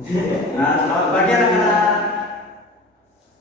Nah, selamat pagi anak-anak.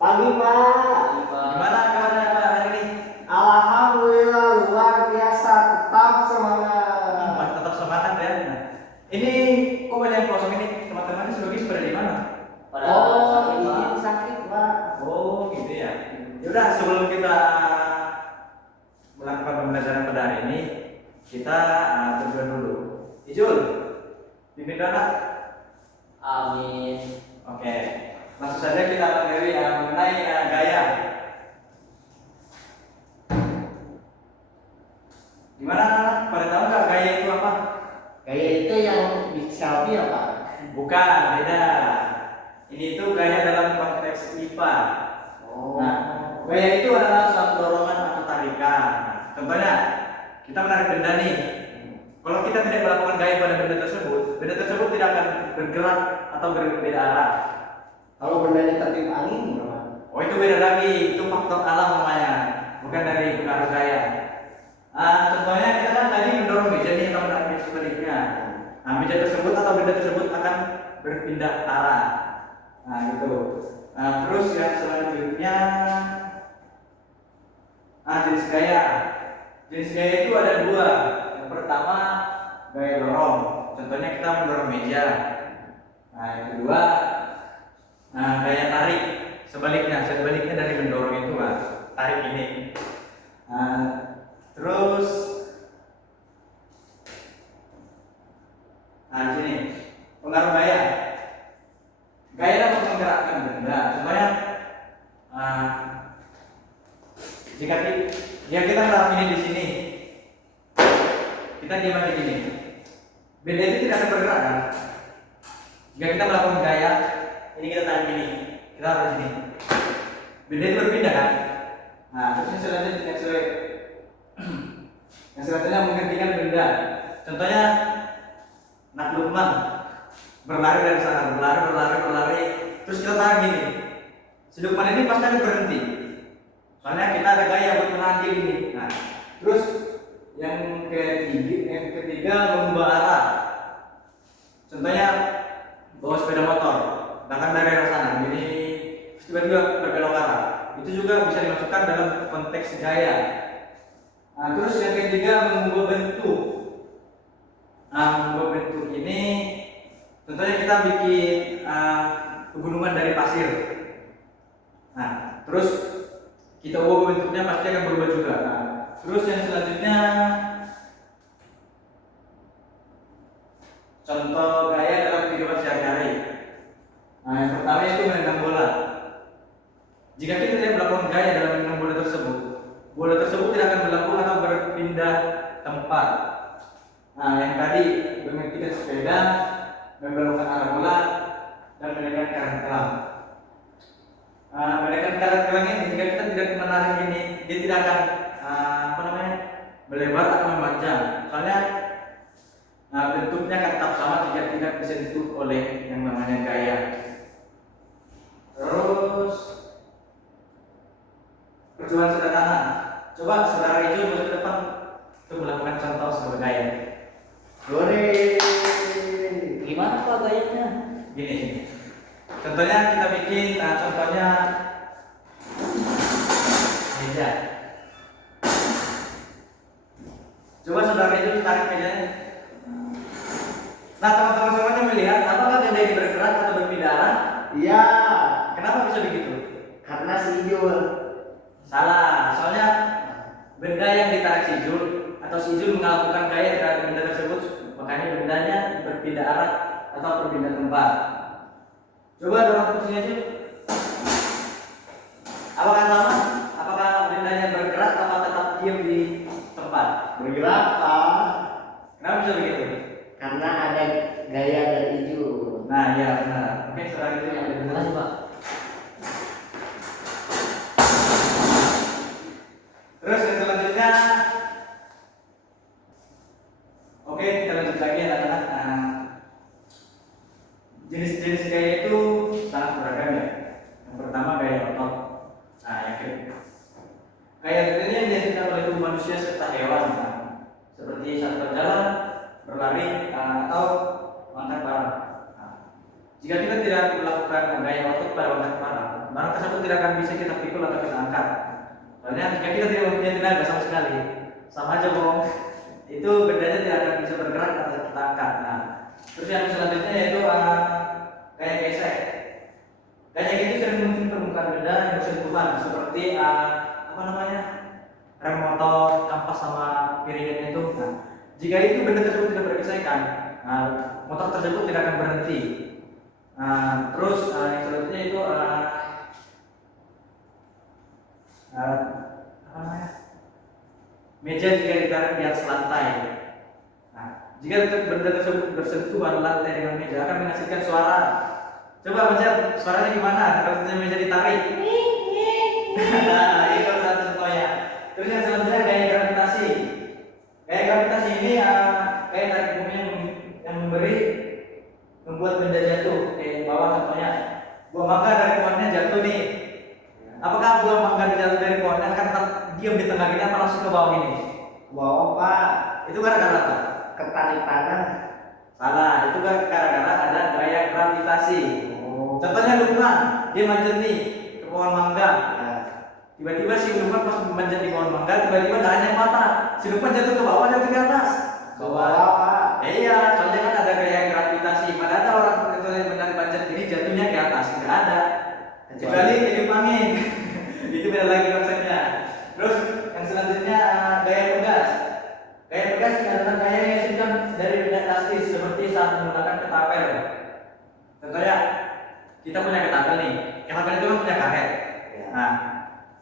Pagi Pak. Gimana kabarnya Pak hari ini? Alhamdulillah luar biasa, tetap Pak, semangat. tetap semangat ya. Nah, ini kok banyak yang kosong ini? Teman-teman ini pada di mana? Oh, izin sakit Pak. Oh, gitu ya. Yaudah, sebelum kita melakukan pembelajaran pada hari ini, kita berdoa dulu. Ijul, pimpin doa. Amin. Oke, langsung saja kita mengenai gaya. Gimana anak-anak? Pada tahu nggak gaya itu apa? Kayak itu yang di selfie ya Pak? Bukan, beda. Ini itu gaya dalam konteks IPA. Oh. Nah, gaya itu adalah suatu dorongan atau tarikan. Contohnya, kita menarik benda nih. Kalau kita tidak melakukan gaya pada benda tersebut tidak akan bergerak atau berbeda arah. Kalau bendanya tertiup angin gimana? Oh, itu beda lagi. Itu faktor alam namanya, bukan dari pengaruh gaya. Contohnya kita kan tadi mendorong meja nih atau menarik sebaliknya. Nah, meja tersebut atau benda tersebut akan berpindah arah. Nah, gitu. Nah, terus yang selanjutnya, jenis gaya. Jenis gaya itu ada dua. Yang pertama, gaya dorong. Contohnya kita mendorong meja. Nah, yang kedua, gaya tarik. Sebaliknya dari mendorong itu, tarik ini. Nah, terus, di sini pengaruh gaya. Gaya dapat menggerakkan benda. Contohnya, jika kita melakukan ini di sini, kita diam di sini, benda itu tidak akan bergerak kan? Jika kita melakukan gaya, ini kita tarik ini, kita taruh di sini, benda itu berpindah kan? Nah, terus yang selanjutnya menghentikan benda. Contohnya, Nak Lukman berlari dari sana, berlari, terus kita tahan gini. Si Lukman ini pasti akan berhenti. Soalnya kita ada gaya buat menahan diri ini. Nah, terus yang ketiga mengubah arah. Contohnya bawa sepeda motor, bahkan dari arah sana, jadi tiba-tiba berbelok arah. Itu juga bisa dimasukkan dalam konteks gaya. Nah, terus yang ketiga mengubah bentuk. Mengubah bentuk ini, contohnya kita bikin pegunungan dari pasir. Nah, terus kita ubah bentuknya pasti akan berubah juga. Nah, terus yang selanjutnya, contoh gaya dalam kehidupan sehari-hari. Nah, yang pertama itu menendang bola. Jika kita tidak melakukan gaya dalam menendang bola tersebut tidak akan melengkung atau berpindah tempat. Nah, yang tadi menghentikan sepeda, membelokkan arah bola, dan menekan karet kelam. Menekan karet kelam ini, jika kita tidak menarik ini, dia tidak akan melebar atau memanjang. Soalnya bentuknya akan tetap sama jika tidak disentuh oleh yang namanya gaya. Terus percobaan sederhana. Coba saudara Ijul ke depan untuk melakukan contoh sebagai gaya. Boleh. Gimana Pak gayanya? Gini, contohnya kita bikin, contohnya meja. Coba saudara itu tarik mejanya. Nah, teman-teman semuanya melihat apakah benda ini bergerak atau berpindah arah? Iya. Kenapa bisa begitu? Karena si Ijul. Salah, soalnya benda yang ditarik si Ijul atau si Ijul melakukan gaya terhadap benda tersebut, makanya bendanya berpindah arah atau berpindah tempat. Coba dorong kursinya Jul. Apakah sama? Apakah bendanya bergerak atau tetap diam di tempat? Bergerak Pak. Kenapa bisa begitu? Karena ada gaya dari Ijul. Nah, iya benar. Oke, saudara itu yang Terima kasih Pak. Terus yang selanjutnya, oke, kita lanjut lagi anak-anak. Jenis-jenis gaya itu sangat beragam ya. Yang pertama gaya otot. Nah, yang kedua, gaya ini yang dihasilkan oleh tubuh manusia serta hewan, seperti saat berjalan, berlari, atau mengangkat barang. Jika kita tidak melakukan gaya otot pada otot kepala, barang tersebut tidak akan bisa kita pikul atau kita angkat. Soalnya jika kita tidak mempunyai tenaga sama sekali, sama aja bohong. Itu bendanya tidak akan bisa bergerak atau kita angkat. Nah, terus yang selanjutnya yaitu gaya gesek. Gaya itu sering mungkin permukaan benda yang bersentuhan seperti apa namanya, rem motor, kampas sama piringannya itu. Nah, jika itu benda tersebut tidak bergesekan, motor tersebut tidak akan berhenti. Terus yang selanjutnya itu apa namanya, meja jika ditarik di atas lantai. Nah, jika benda tersebut bersentuhan lantai dengan meja akan menghasilkan suara. Coba baca suaranya gimana kalau meja ditarik. Nah, itu satu contohnya. Terus yang selanjutnya gaya gravitasi. Gaya gravitasi ini gaya tarik bumi yang membuat benda jatuh. Bawah contohnya, buah mangga dari pohonnya jatuh nih. Apakah buah mangga jatuh dari pohonnya akan tetap diam di tengah gini apa langsung ke bawah gini? Wow, Pak. Itu gara-gara apa? Ketarik tanah. Salah, itu gara-gara ada gaya gravitasi. Oh. Contohnya Lukman, dia manjat nih ke pohon mangga. Nah, Tiba-tiba si Lukman pas manjat di pohon mangga, tiba-tiba dahannya patah. Si Lukman jatuh ke bawah, jatuh ke atas. bawah, Pak. Iya, soalnya kan ada gaya gravitasi. Mana ada orang itu yang benar manjat ini jatuhnya ke atas? Tidak ada. Kecuali tiup angin. Itu beda lagi konsepnya. Terus yang selanjutnya gaya pegas. Gaya pegas adalah gaya yang sudah dari benda elastis seperti saat menggunakan ketapel. Contohnya kita punya ketapel nih. Ketapel itu kan punya karet. Nah,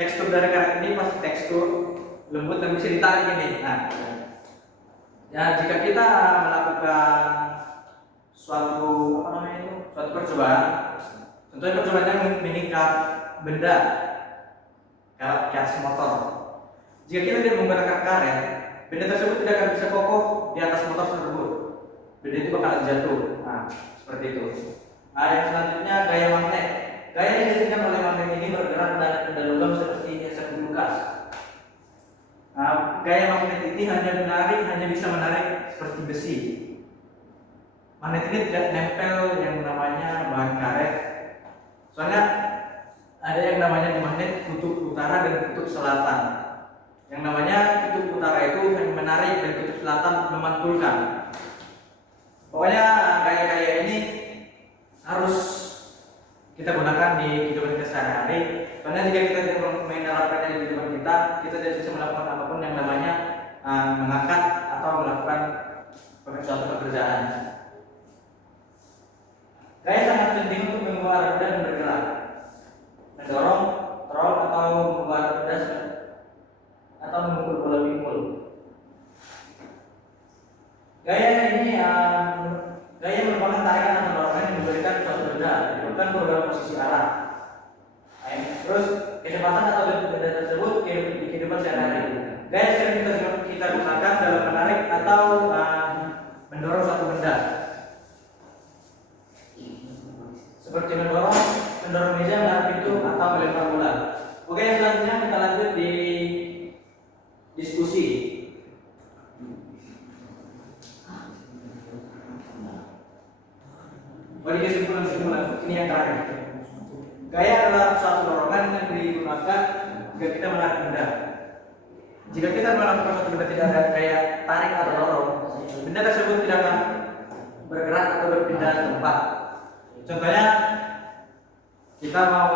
tekstur dari karet ini pasti tekstur lembut dan bisa ditarik ini. Nah, ya jika kita melakukan suatu apa namanya itu, suatu percobaan, contohnya percobaannya mengikat benda ke atas motor. Jika kita tidak menggunakan karet, benda tersebut tidak akan bisa kokoh di atas motor tersebut. Benda itu bakal jatuh. Nah, seperti itu. Nah, yang selanjutnya gaya magnet. Gaya yang dihasilkan oleh magnet ini bergerak dari benda logam seperti hiasan kulkas. Nah, gaya magnet ini hanya bisa menarik seperti besi. Magnet ini tidak nempel yang namanya bahan karet. Soalnya ada yang namanya magnet kutub utara dan kutub selatan. Yang namanya kutub utara itu yang menarik dan kutub selatan memantulkan. Pokoknya gaya-gaya ini harus kita gunakan di kehidupan kita sehari-hari. Karena jika kita tidak menerapkannya di kehidupan kita tidak bisa melakukan apapun yang namanya mengangkat atau melakukan suatu pekerjaan. Gaya sangat penting untuk mengubah roda dan bergerak, mendorong, trol atau mengubah roda atau memukul bola pinball. Gaya ini gaya merupakan tarikan atau dorongan yang diberikan suatu benda bukan beberapa posisi arah. Terus kecepatan atau benda tersebut di kehidupan sehari-hari. Gaya sering kita gunakan dalam menarik atau mendorong suatu benda. Seperti mendorong meja, menarik pintu atau melempar bola. Oke, selanjutnya kita lanjut di diskusi. Bagi kesimpulan ini yang terakhir. Gaya adalah suatu dorongan yang digunakan jika kita menarik benda. Jika kita melakukan suatu benda tidak ada gaya tarik atau dorong, benda tersebut tidak akan bergerak atau berpindah tempat. Contohnya kita mau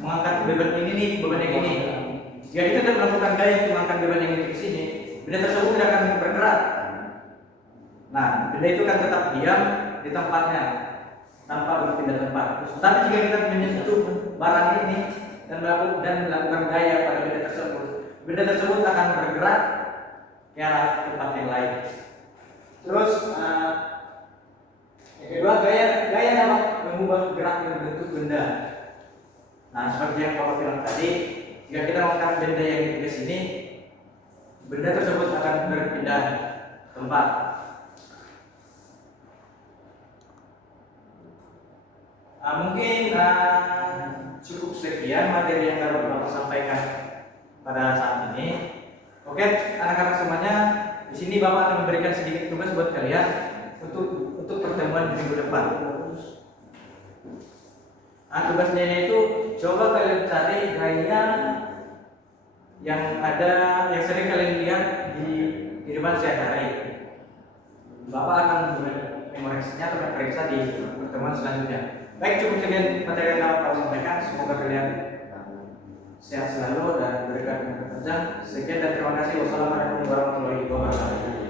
mengangkat beban ini nih, beban yang ini. Jika kita tidak melakukan gaya untuk mengangkat beban yang ini ke sini, benda tersebut tidak akan bergerak. Nah, benda itu akan tetap diam di tempatnya tanpa berpindah tempat. Tapi jika kita menyentuh barang ini dan melakukan gaya pada benda tersebut akan bergerak ke arah tempat yang lain. Terus yang kedua, gaya dapat mengubah gerak dan bentuk benda. Nah, seperti yang Bapak bilang tadi, jika kita mengangkat benda yang di sini, benda tersebut akan berpindah tempat. Mungkin cukup sekian materi yang dapat Bapak sampaikan pada saat ini. Oke, anak-anak semuanya, di sini Bapak akan memberikan sedikit tugas buat kalian untuk pertemuan ketemuan di minggu depan. Tugas nenek itu coba kalian cari gaya yang sering kalian lihat di kehidupan sehari-hari. Bapak akan memoreksinya atau memeriksa di pertemuan selanjutnya. Baik, cukup sekian materi yang dapat saya sampaikan. Semoga kalian sehat selalu dan berkat kerja. Sekian dan terima kasih. Wassalamualaikum warahmatullahi wabarakatuh.